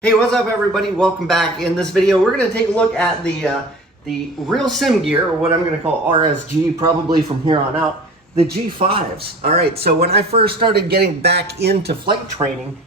Hey, what's up everybody? Welcome back. In this video, we're going to take a look at the real sim gear, or what I'm going to call RSG, probably from here on out, the G5s. All right, so when I first started getting back into flight training,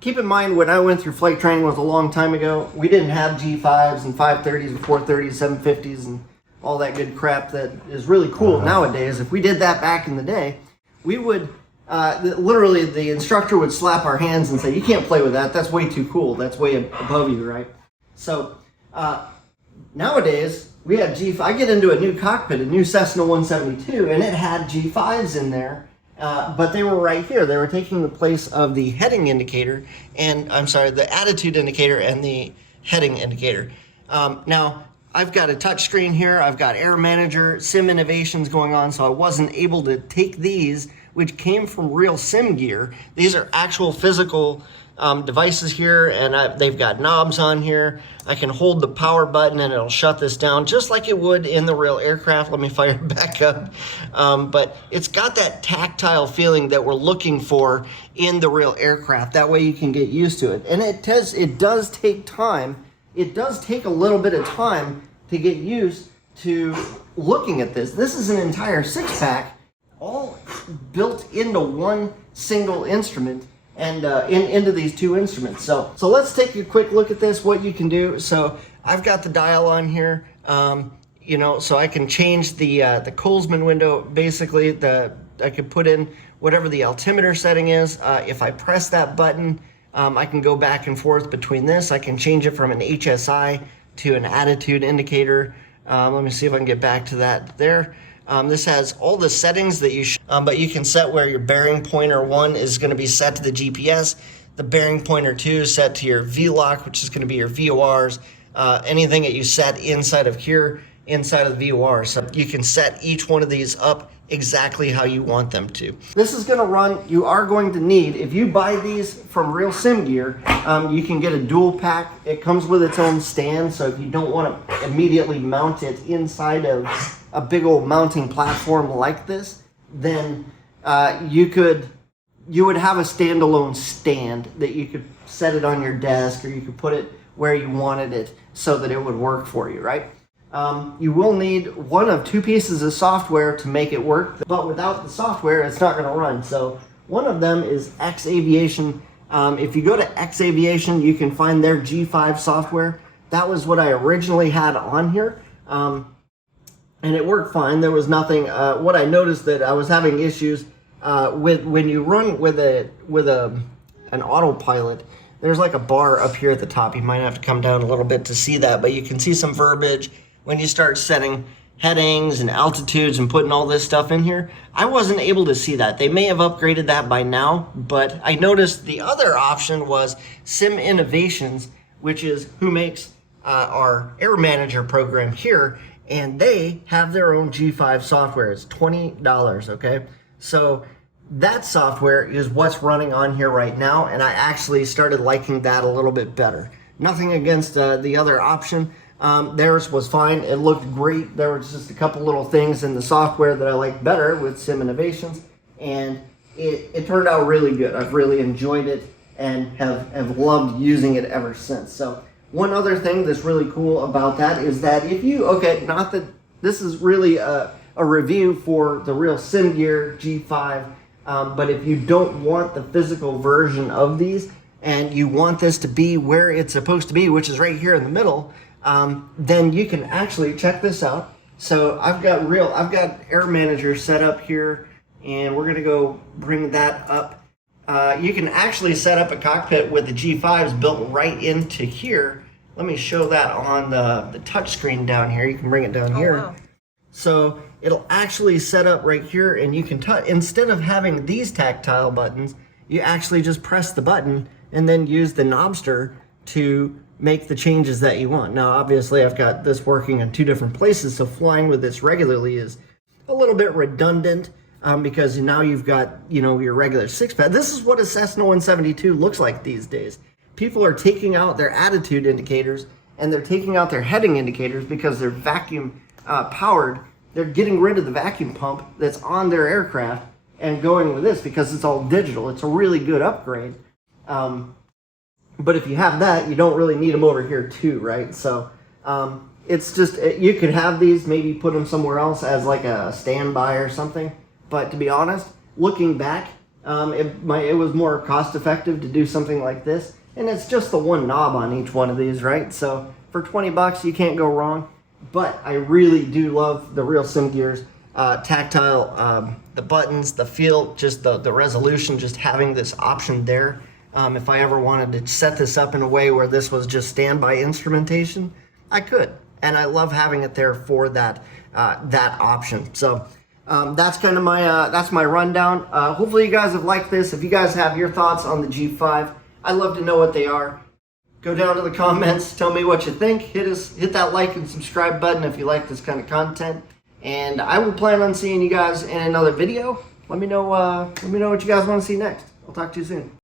keep in mind when I went through flight training was a long time ago, we didn't have G5s and 530s and 430s, 750s, and all that good crap that is really cool nowadays. If we did that back in the day, we would literally the instructor would slap our hands and say, you can't play with that, that's way too cool, that's way above you, right? So nowadays we have G5. I get into a new cockpit, a new Cessna 172, and it had G5s in there, but they were right here. They were taking the place of the heading indicator, and I'm sorry, the attitude indicator and the heading indicator. Now I've got a touch screen here, I've got Air Manager, Sim Innovations going on, so I wasn't able to take these, which came from real sim gear. These are actual physical devices here, and they've got knobs on here. I can hold the power button and it'll shut this down just like it would in the real aircraft. Let me fire it back up. But it's got that tactile feeling that we're looking for in the real aircraft. That way you can get used to it. And it does take time. It does take a little bit of time to get used to looking at this. This is an entire six-pack, all built into one single instrument and into these two instruments. So let's take a quick look at this, what you can do. So I've got the dial on here, so I can change the Colesman window. Basically, I can put in whatever the altimeter setting is. If I press that button, I can go back and forth between this. I can change it from an HSI to an attitude indicator. Let me see if I can get back to that there. This has all the settings that you should, but you can set where your bearing pointer 1 is going to be set to the GPS. The bearing pointer 2 is set to your VLOC, which is going to be your VORs. Anything that you set inside of here, inside of the VOR. So you can set each one of these up exactly how you want them to. This is going to run, you are going to need, if you buy these from Real Sim Gear, you can get a dual pack. It comes with its own stand, so if you don't want to immediately mount it inside of a big old mounting platform like this, then you would have a standalone stand that you could set it on your desk, or you could put it where you wanted it so that it would work for you, right? You will need one of two pieces of software to make it work, but without the software, it's not going to run. So one of them is X Aviation. If you go to X Aviation, you can find their G5 software. That was what I originally had on here, and it worked fine. There was nothing. What I noticed that I was having issues with when you run with an autopilot. There's like a bar up here at the top. You might have to come down a little bit to see that, but you can see some verbiage when you start setting headings and altitudes and putting all this stuff in here. I wasn't able to see that. They may have upgraded that by now, but I noticed the other option was Sim Innovations, which is who makes our Air Manager program here, and they have their own G5 software. It's $20, okay? So that software is what's running on here right now, and I actually started liking that a little bit better. Nothing against the other option. Theirs was fine. It looked great. There was just a couple little things in the software that I liked better with Sim Innovations, and it turned out really good. I've really enjoyed it and have loved using it ever since. So one other thing that's really cool about that is that if you, not that this is really a review for the Real Sim Gear G5, but if you don't want the physical version of these and you want this to be where it's supposed to be, which is right here in the middle, then you can actually check this out. So I've got Air Manager set up here, and we're gonna go bring that up. You can actually set up a cockpit with the G5s built right into here. Let me show that on the touch screen down here. You can bring it down here. Wow. So it'll actually set up right here, and you can instead of having these tactile buttons, you actually just press the button and then use the knobster to make the changes that you want. Now, obviously, I've got this working in two different places, so flying with this regularly is a little bit redundant because now you've got, your regular six-pack. This is what a Cessna 172 looks like these days. People are taking out their attitude indicators and they're taking out their heading indicators because they're vacuum powered. They're getting rid of the vacuum pump that's on their aircraft and going with this because it's all digital. It's a really good upgrade. But if you have that, you don't really need them over here too, right? So it's just, you could have these, maybe put them somewhere else as like a standby or something. But to be honest, looking back, it was more cost effective to do something like this. And it's just the one knob on each one of these, right? So for 20 bucks, you can't go wrong. But I really do love the real sim gears. Tactile, the buttons, the feel, just the resolution, just having this option there. If I ever wanted to set this up in a way where this was just standby instrumentation, I could. And I love having it there for that option. So that's kind of my rundown. Hopefully you guys have liked this. If you guys have your thoughts on the G5, I'd love to know what they are. Go down to the comments, tell me what you think. Hit that like and subscribe button if you like this kind of content. And I will plan on seeing you guys in another video. Let me know what you guys want to see next. I'll talk to you soon.